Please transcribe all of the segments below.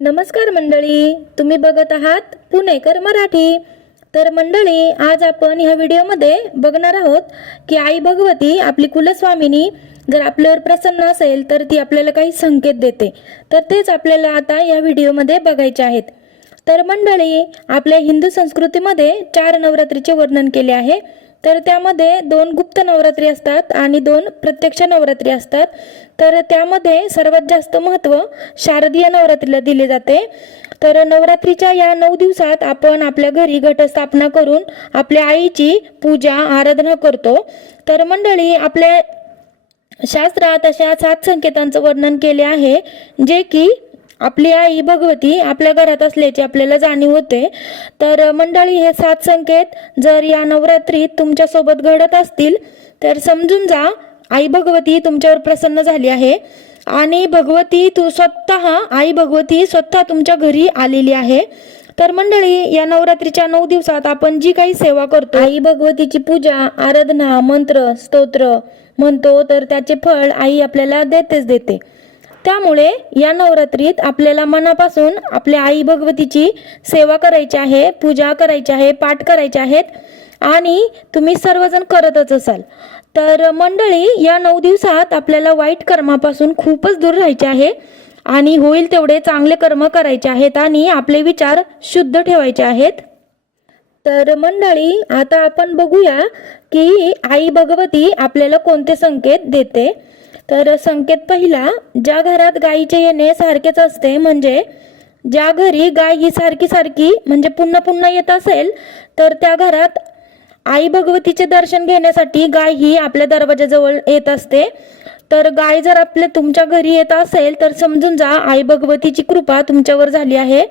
नमस्कार मंडळी तुम्ही बघत आहात पुणेकर मराठी. तर मंडळी आज आपण ह्या व्हिडिओमध्ये बघणार आहोत की आई भगवती आपली कुलस्वामिनी जर आपल्यावर प्रसन्न असेल तर ती आपल्याला काही संकेत देते. तर तेच आपल्याला आता या व्हिडिओमध्ये बघायचे आहेत. तर मंडळी आपल्या हिंदू संस्कृतीमध्ये चार नवरात्रीचे वर्णन केले आहे. तर त्यामध्ये दोन गुप्त नवरात्री असतात आणि दोन प्रत्यक्ष नवरात्री असतात. तर त्यामध्ये सर्वात जास्त महत्त्व शारदीय नवरात्रीला दिले जाते. तर नवरात्रीच्या या नऊ दिवसात आपण आपल्या घरी घटस्थापना करून आपल्या आईची पूजा आराधना करतो. तर मंडळी आपल्या शास्त्रात अशा सात संकेतांचं वर्णन केले आहे जे की आपली आई भगवती आपल्या घरात असल्याची आपल्याला जाणीव होते. तर मंडळी हे सात संकेत जर या नवरात्रीत तुमच्यासोबत घडत असतील तर समजून जा आई भगवती तुमच्यावर प्रसन्न झाली आहे. आणि भगवती तू स्वतः आई भगवती स्वतः तुमच्या घरी आलेली आहे. तर मंडळी या नवरात्रीच्या नऊ दिवसात आपण जी काही सेवा करतो आई भगवतीची पूजा आराधना मंत्र स्तोत्र म्हणतो तर त्याचे फळ आई आपल्याला देतेच देते. त्यामुळे या नवरात्रीत आपल्याला मनापासून आपल्या आई भगवतीची सेवा करायची आहे पूजा करायची आहे पाठ करायचे आहेत आणि तुम्ही सर्वजण करतच असाल. तर मंडळी या नऊ दिवसात आपल्याला वाईट कर्मापासून खूपच दूर राहायचे आहे आणि होईल तेवढे चांगले कर्म करायचे आहेत आणि आपले विचार शुद्ध ठेवायचे आहेत. तर मंडळी आता आपण बघूया की आई भगवती आपल्याला कोणते संकेत देते. तर संकेत पहिला ज्या घरात गायीचे येणे सारखेच असते म्हणजे ज्या घरी गाय ही सारखी सारखी म्हणजे पुन्हा पुन्हा येत असेल तर त्या घरात आई भगवतीचे दर्शन घेण्यासाठी गाय ही आपल्या दरवाजाजवळ येत असते. तर गाय जर आपल्या तुमच्या घरी येत असेल तर समजून जा आई भगवतीची कृपा तुमच्यावर झाली आहे.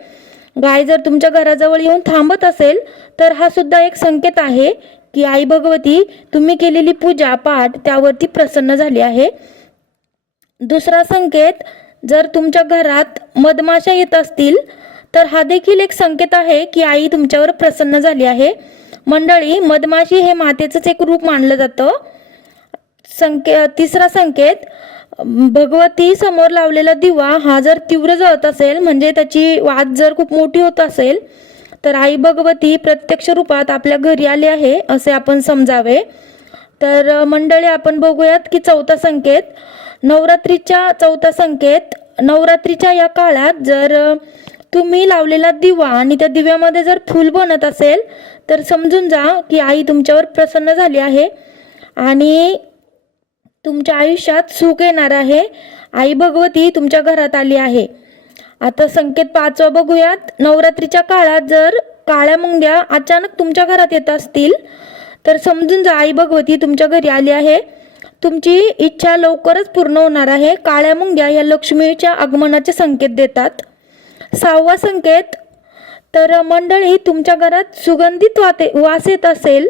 गाय जर तुमच्या घराजवळ येऊन थांबत असेल तर हा सुद्धा एक संकेत आहे की आई भगवती तुम्ही केलेली पूजा पाठ त्यावरती प्रसन्न झाली आहे. दुसरा संकेत जर तुमच्या घरात मधमाशा येत असतील तर हा देखील एक संकेत आहे की आई तुमच्यावर प्रसन्न झाली आहे. मंडळी मधमाशी हे मातेचंच एक रूप मानलं जातं. संके तिसरा संकेत भगवती समोर लावलेला दिवा हा जर तीव्र जळत असेल म्हणजे त्याची वाद जर खूप मोठी होत असेल तर आई भगवती प्रत्यक्ष रूपात आपल्या घरी आली आहे असे आपण समजावे. तर मंडळी आपण बघूयात की चौथा संकेत नवरात्रीच्या चौथा संकेत नवरात्रीच्या या काळात जर तुम्ही लावलेला दिवा आणि त्या दिव्यामध्ये जर फूल बनत असेल तर समजून जा की आई तुमच्यावर प्रसन्न झाली आहे आणि तुमच्या आयुष्यात सुख येणार आहे. आई भगवती तुमच्या घरात आली आहे. आता संकेत पाचवा बघूयात. नवरात्रीच्या काळात जर काळ्या मुंग्या अचानक तुमच्या घरात येत असतील तर समजून जा आई भगवती तुमच्या घरी आली आहे. तुमची इच्छा लवकरच पूर्ण होणार आहे. काळ्या मुंग्या या लक्ष्मीच्या आगमनाचे संकेत देतात. सहावा संकेत तर मंडळी तुमच्या घरात सुगंधित वाते वास येत असेल.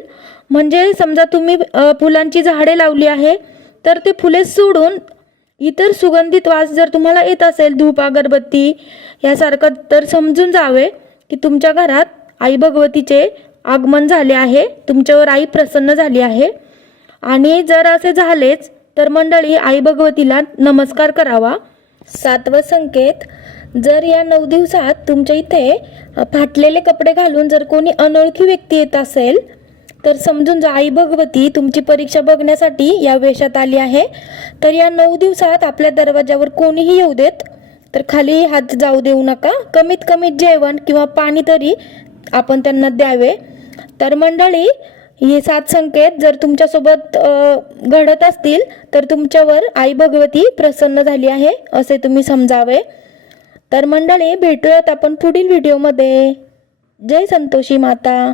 म्हणजे समजा तुम्ही फुलांची झाडे लावली आहे तर ते फुले सोडून इतर सुगंधित वास जर तुम्हाला येत असेल धूप अगरबत्ती यासारखं तर समजून जावे की तुमच्या घरात आई भगवतीचे आगमन झाले आहे. तुमच्यावर आई प्रसन्न झाली आहे. आणि जर असे झालेच तर मंडळी आई भगवतीला नमस्कार करावा. सातवा संकेत जर या नऊ दिवसात तुमच्या इथे फाटलेले कपडे घालून जर कोणी अनोळखी व्यक्ती येत असेल तर समजून जा आई भगवती तुमची परीक्षा बघण्यासाठी या वेशात आली आहे. तर या नऊ दिवसात आपल्या दरवाजावर कोणीही येऊ देत तर खाली हात जाऊ देऊ नका. कमीत कमी जेवण किंवा पाणी तरी आपण त्यांना द्यावे. तर मंडळी हे सात संकेत जर तुमच्यासोबत घडत असतील तर तुमच्यावर आई भगवती प्रसन्न झाली आहे असे तुम्ही समजावे. तर मंडळी भेटूयात आपण पुढील व्हिडिओमध्ये. जय संतोषी माता.